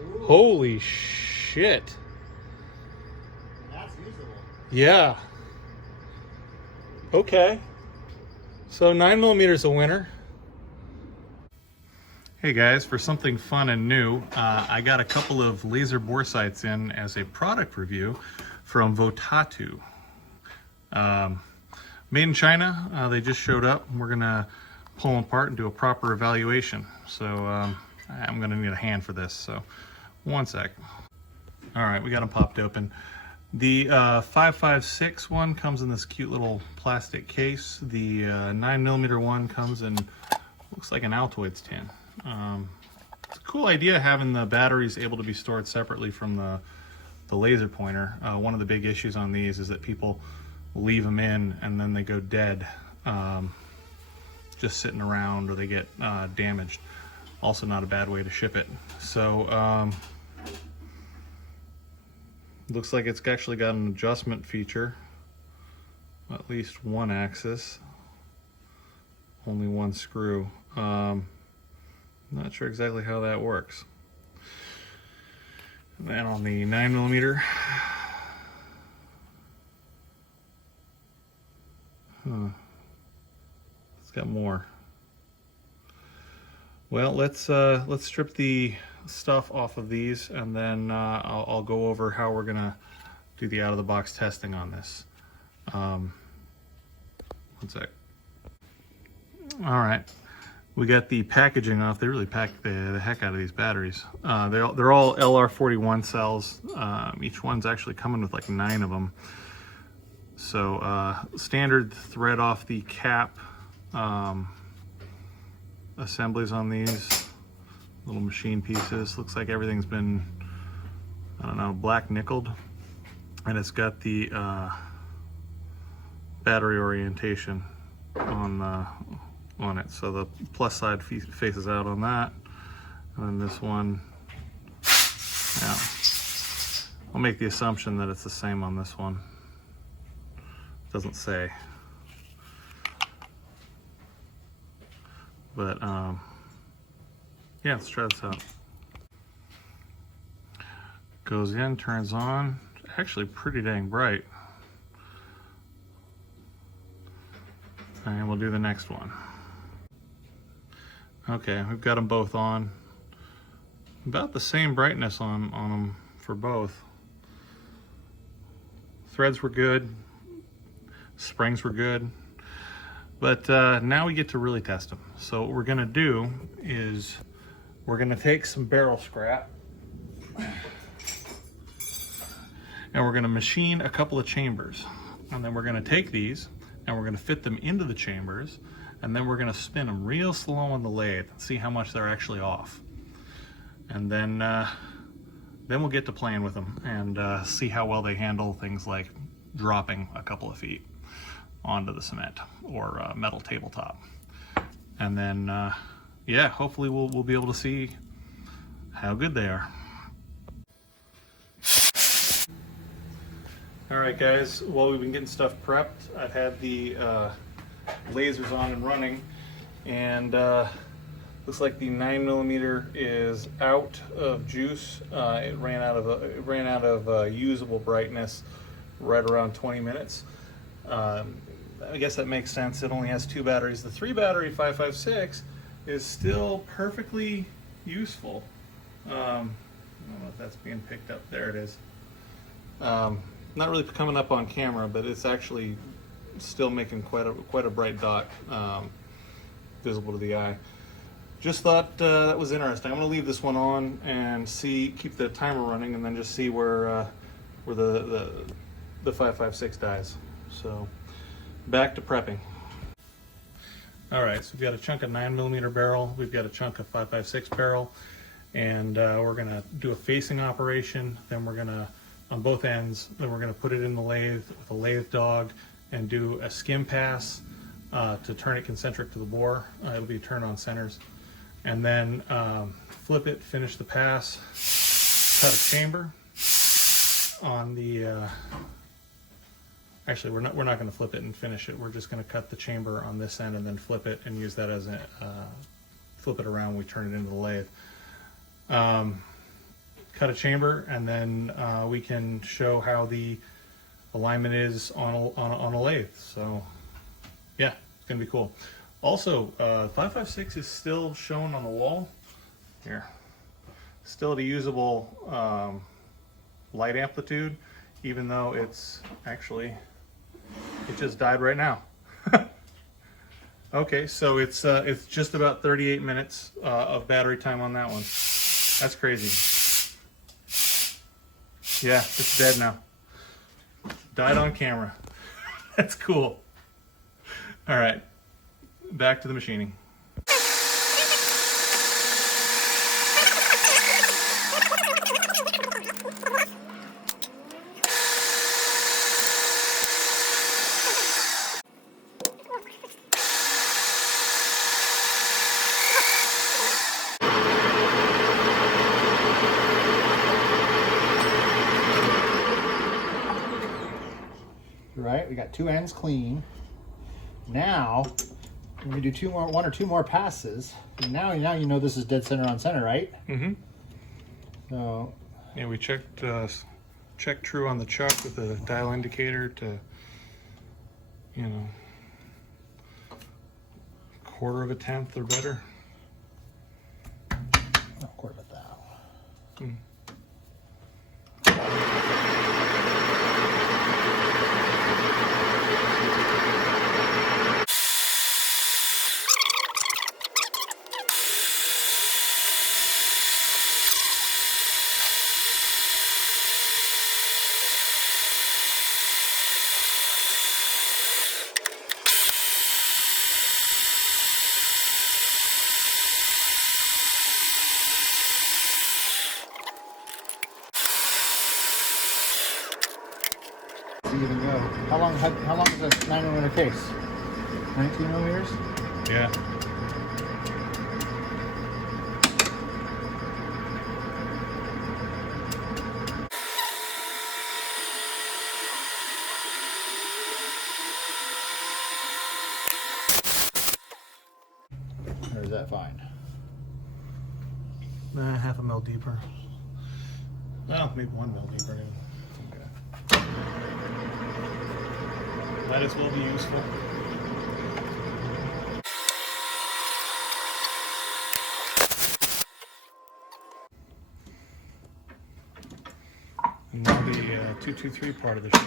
Ooh. Holy shit. That's usable. Yeah. Okay. So 9mm is a winner. Hey guys, for something fun and new, I got a couple of laser bore sights in as a product review from Votatu. Made in China, they just showed up. We're gonna pull them apart and do a proper evaluation. So I'm gonna need a hand for this, so one sec. All right, we got them popped open. The 5.56 one comes in this cute little plastic case. The 9mm one comes in, looks like an Altoids tin. It's a cool idea having the batteries able to be stored separately from the laser pointer. One of the big issues on these is that people leave them in and then they go dead, just sitting around, or they get damaged. Also not a bad way to ship it. So looks like it's actually got an adjustment feature, at least one axis, only one screw. Not sure exactly how that works. And then on the 9mm, it's got more. Well, let's strip the stuff off of these, and then I'll go over how we're gonna do the out-of-the-box testing on this. One sec. All right, we got the packaging off. They really pack the heck out of these batteries. They're all LR41 cells. Each one's actually coming with like 9 of them. So standard thread off the cap assemblies on these little machine pieces. Looks like everything's been, I don't know, black nickeled, and it's got the battery orientation on it. So the plus side faces out on that, and then this one, yeah, I'll make the assumption that it's the same on this one. It doesn't say, but yeah, let's try this out. Goes in, turns on. Actually pretty dang bright. And we'll do the next one. Okay, we've got them both on. About the same brightness on them for both. Threads were good. Springs were good. But now we get to really test them. So what we're gonna do is we're gonna take some barrel scrap and we're gonna machine a couple of chambers. And then we're gonna take these and we're gonna fit them into the chambers, and then we're gonna spin them real slow on the lathe and see how much they're actually off. And then we'll get to playing with them and see how well they handle things like dropping a couple of feet onto the cement or metal tabletop. And then, yeah, hopefully we'll be able to see how good they are. All right, guys, while we've been getting stuff prepped, I've had the lasers on and running, and looks like the 9mm is out of juice. It ran out of usable brightness right around 20 minutes. I guess that makes sense. It only has 2 batteries. The 3 battery 5.56 is still perfectly useful. I don't know if that's being picked up. There it is. Not really coming up on camera, but it's actually still making quite a bright dot visible to the eye. Just thought that was interesting. I'm going to leave this one on and keep the timer running, and then just see where the 5.56 dies. So back to prepping. All right, so we've got a chunk of 9mm barrel, we've got a chunk of 5.56 barrel, and we're going to do a facing operation. Then we're going to, on both ends, then we're going to put it in the lathe with a lathe dog and do a skim pass to turn it concentric to the bore. It'll be turn on centers. And then flip it, finish the pass, cut a chamber on the, actually we're not going to flip it and finish it. We're just going to cut the chamber on this end and then flip it and use that as a, flip it around when we turn it into the lathe. cut a chamber, and then we can show how the alignment is on a lathe. So yeah, it's gonna be cool. Also, 556 is still shown on the wall here, still at a usable light amplitude, even though it's actually, it just died right now. Okay, so it's just about 38 minutes of battery time on that one. That's crazy. Yeah, it's dead now. Died on camera. That's cool. All right, back to the machining. Right, we got two ends clean. Now, when we do one or two more passes, now you know this is dead center on center, right? Mm-hmm. So, yeah, we checked true on the chuck with the dial indicator to, you know, quarter of a tenth or better. a quarter of a thou. Even go. How long is a 9mm case? 19 millimeters? Yeah. Or is that fine? Half a mil deeper. Well, maybe 1 mil deeper. Even. Might as well be useful. And now the 223 part of the show.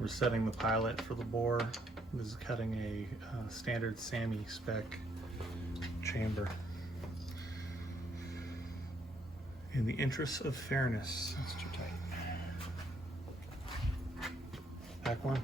We're setting the pilot for the bore. This is cutting a standard SAMI spec chamber. In the interest of fairness. That's too tight. Back one.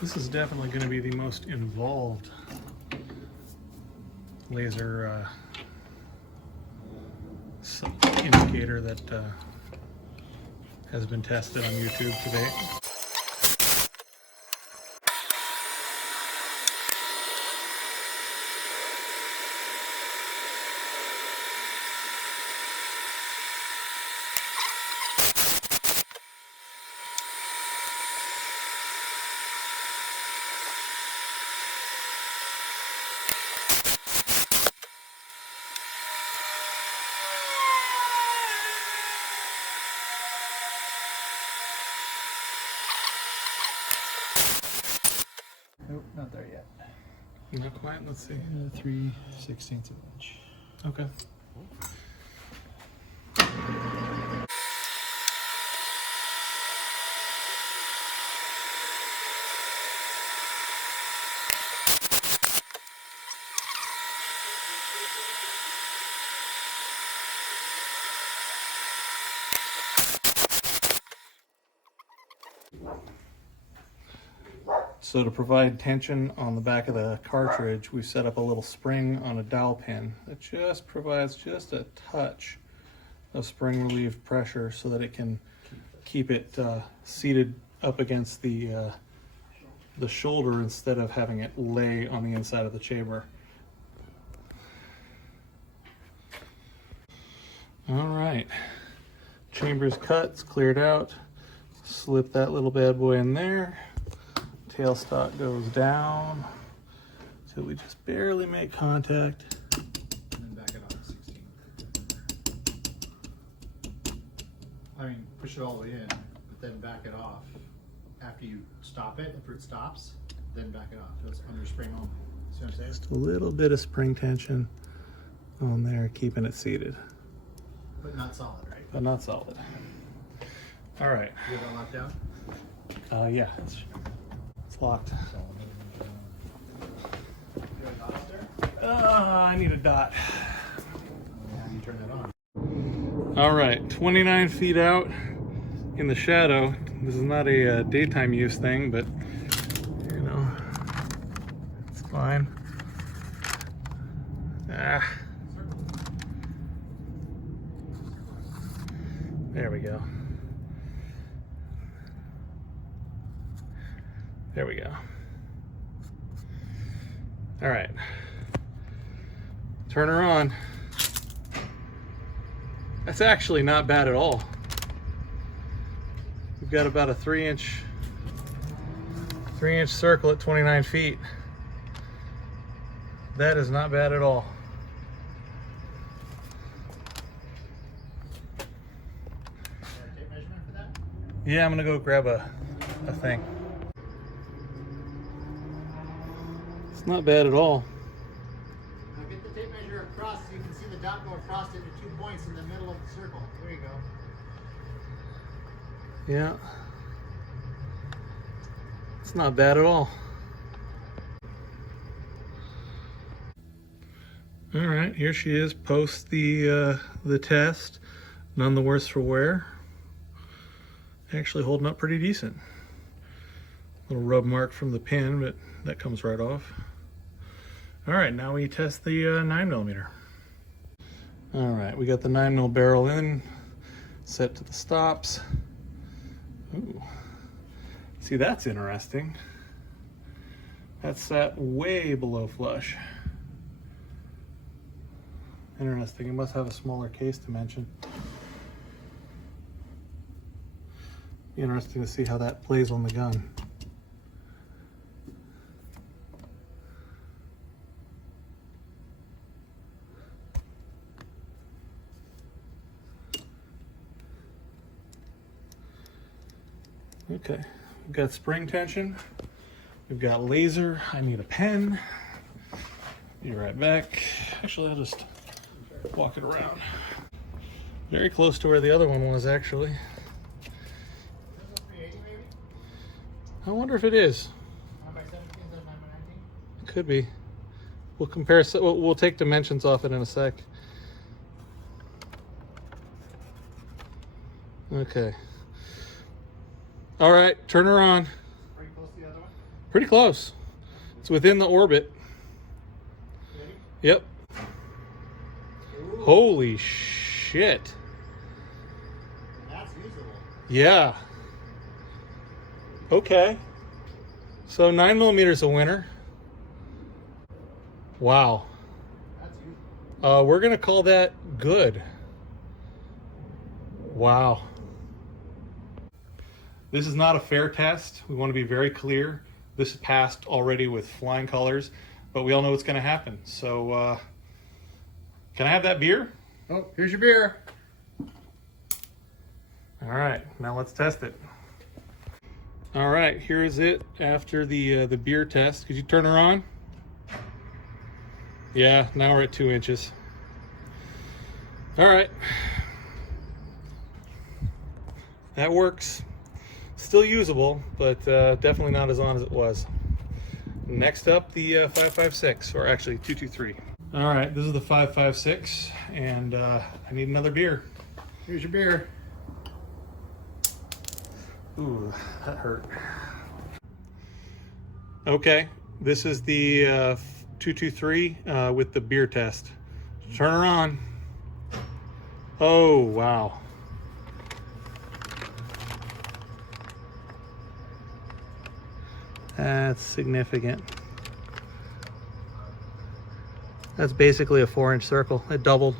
This is definitely going to be the most involved laser indicator that has been tested on YouTube today. Nope, not there yet. Not quite. Let's see. 3/16 of an inch. Okay. So to provide tension on the back of the cartridge, we set up a little spring on a dowel pin that just provides just a touch of spring relieved pressure so that it can keep it seated up against the shoulder instead of having it lay on the inside of the chamber. All right, chamber's cut, it's cleared out. Slip that little bad boy in there. Tailstock goes down till we just barely make contact. And then back it off at 16. I mean, push it all the way in, but then back it off. After you stop it, after it stops, then back it off. So it's under spring only. See what I'm saying? Just a little bit of spring tension on there, keeping it seated. But not solid, right? But not solid. All right. You have that locked down? Yeah, it's locked. I need a dot. How do you turn that on? All right, 29 feet out in the shadow. This is not a daytime use thing, but you know, it's fine. There we go. There we go. All right. Turn her on. That's actually not bad at all. We've got about a 3-inch circle at 29 feet. That is not bad at all. Tape measurement for that? Yeah, I'm gonna go grab a thing. It's not bad at all. Now get the tape measure across so you can see the dot go across into 2 points in the middle of the circle. There you go. Yeah. It's not bad at all. All right, here she is post the test. None the worse for wear. Actually holding up pretty decent. Little rub mark from the pin, but that comes right off. All right, now we test the 9mm. All right, we got the 9mm barrel in, set to the stops. Ooh. See, that's interesting. That's set way below flush. Interesting, it must have a smaller case dimension. Be interesting to see how that plays on the gun. Okay, we've got spring tension, we've got laser. I need a pen. Be right back. Actually, I'll just walk it around. Very close to where the other one was, actually. I wonder if it is. Could be. We'll compare. We'll take dimensions off it in a sec. Okay. All right, turn her on. Pretty close to the other one? Pretty close. It's within the orbit. Ready? Yep. Ooh. Holy shit. That's usable. Yeah. Okay. So 9mm is a winner. Wow. That's usable. We're gonna call that good. Wow. This is not a fair test. We want to be very clear. This passed already with flying colors, but we all know what's going to happen. So, can I have that beer? Oh, here's your beer. All right, now let's test it. All right, here is it after the beer test. Could you turn her on? Yeah, now we're at 2 inches. All right. That works. Still usable, but definitely not as on as it was. Next up, the 556, or actually 223. All right, this is the 556, and I need another beer. Here's your beer. Ooh, that hurt. Okay, this is the 223 with the beer test. Turn her on. Oh, wow. That's significant. That's basically a 4-inch circle. It doubled.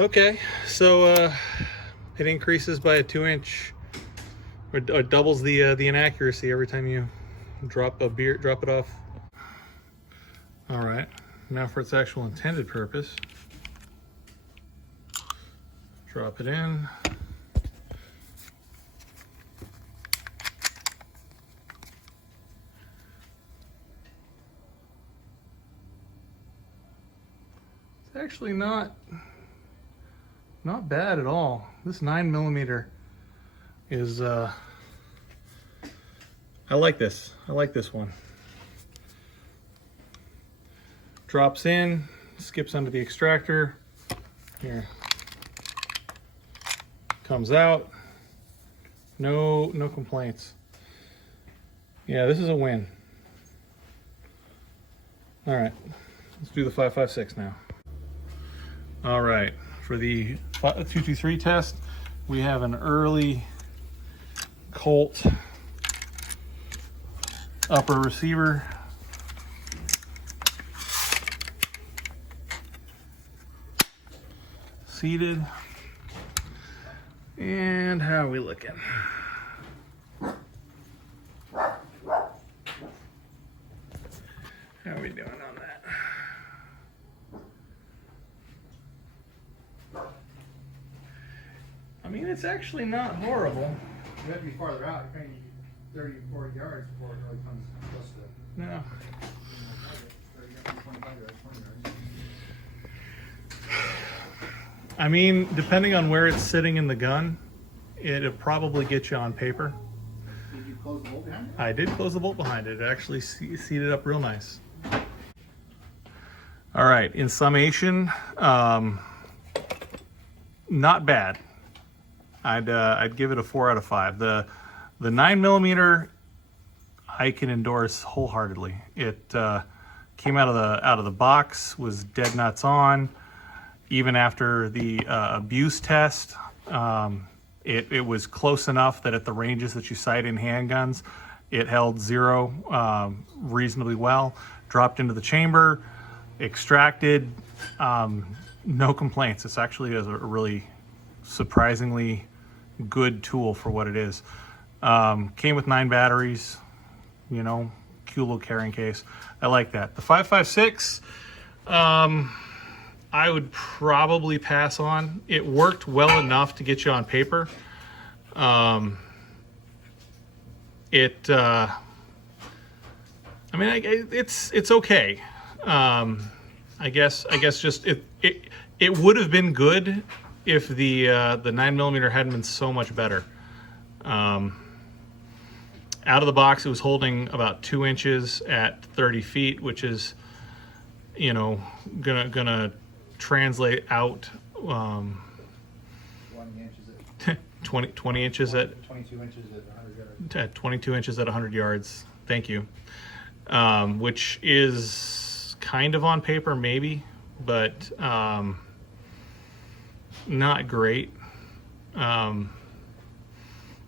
Okay, so it increases by a 2-inch, or doubles the inaccuracy every time you drop it off. All right, now for its actual intended purpose. Drop it in. Actually not bad at all. This 9mm is I like this. I like this one. Drops in, skips under the extractor. Here. Comes out. No complaints. Yeah, this is a win. All right. Let's do the 556 now. All right, for the 223 test, we have an early Colt upper receiver. Seated. And how are we looking? How are we doing on that? I mean, it's actually not horrible. You have to be farther out. You're paying 30, 40 yards before it really comes close to No. 25 yards, 20 yards. I mean, depending on where it's sitting in the gun, it'll probably get you on paper. Did you close the bolt behind it? I did close the bolt behind it. It actually seated up real nice. All right, in summation, not bad. I'd give it a 4 out of 5. The 9mm I can endorse wholeheartely. It came out of the box, was dead nuts on. Even after the abuse test, it was close enough that at the ranges that you sight in handguns, it held 0 reasonably well. Dropped into the chamber, extracted, no complaints. It's actually a really surprisingly good tool for what it is. Came with 9 batteries, you know, cute little carrying case. I like that. The 556, I would probably pass on. It worked well enough to get you on paper. I mean, it's okay. I guess just it would have been good if the 9mm hadn't been so much better. Out of the box, it was holding about 2 inches at 30 feet, which is, you know, gonna translate out 20 inches 20 inches at 22 inches at 100 yards. at 22 inches at 100 yards. Thank you. Which is kind of on paper, maybe, but not great. I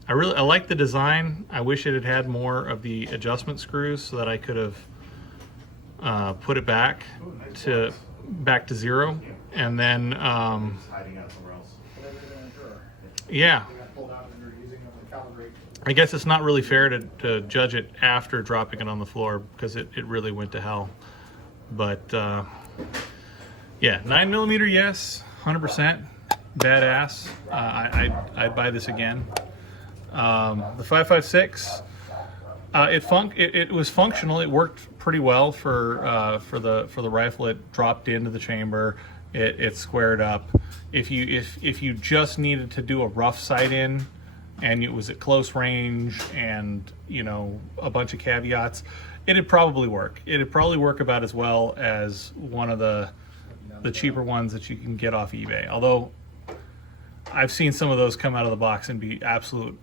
like the design. I wish it had more of the adjustment screws so that I could have put it back to zero, and then hiding out somewhere else. yeah. I guess it's not really fair to judge it after dropping it on the floor because it really went to hell. But yeah, 9mm, yes, 100%, badass. I'd buy this again. The 5.56, it was functional. It worked pretty well for the rifle. It dropped into the chamber. It squared up. If you just needed to do a rough sight in, and it was at close range, and you know, a bunch of caveats, it'd probably work. It'd probably work about as well as one of the cheaper ones that you can get off eBay. Although I've seen some of those come out of the box and be absolute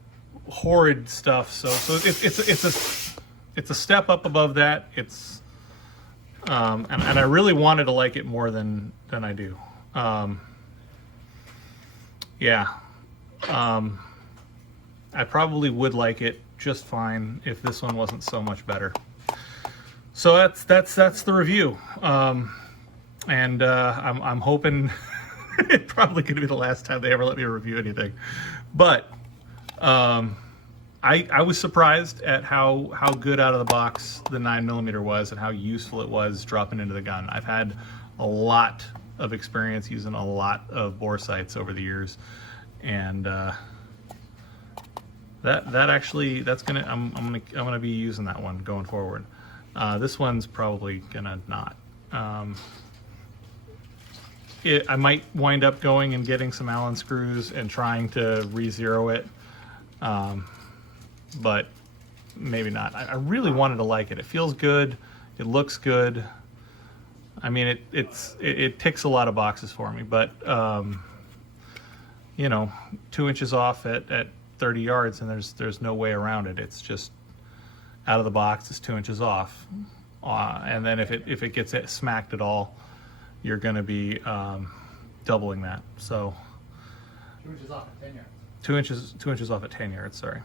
horrid stuff. So it's a step up above that. It's and I really wanted to like it more than I do. Yeah. I probably would like it just fine if this one wasn't so much better. So that's the review, and I'm hoping it probably could be the last time they ever let me review anything. But I was surprised at how good out of the box the 9mm was and how useful it was dropping into the gun. I've had a lot of experience using a lot of bore sights over the years, and I'm gonna be using that one going forward. This one's probably gonna not. I might wind up going and getting some Allen screws and trying to re-zero it, but maybe not. I really wanted to like it. It feels good. It looks good. I mean, it ticks a lot of boxes for me, but you know, 2 inches off at 30 yards, and there's no way around it. It's just out of the box. It's 2 inches off, and then if it gets smacked at all, you're going to be doubling that. So 2 inches off at 10 yards. 2 inches off at 10 yards. Sorry.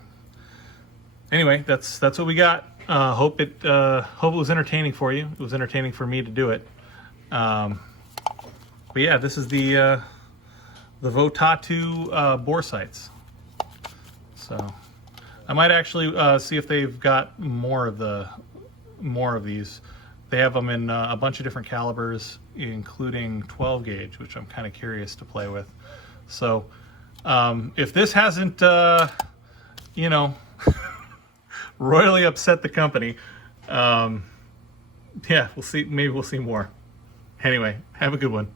Anyway, that's what we got. Hope it was entertaining for you. It was entertaining for me to do it. But yeah, this is the Votatu bore sights. So I might actually see if they've got more of these. They have them in a bunch of different calibers, including 12 gauge, which I'm kind of curious to play with. So if this hasn't, you know, royally upset the company, yeah, we'll see. Maybe we'll see more. Anyway, have a good one.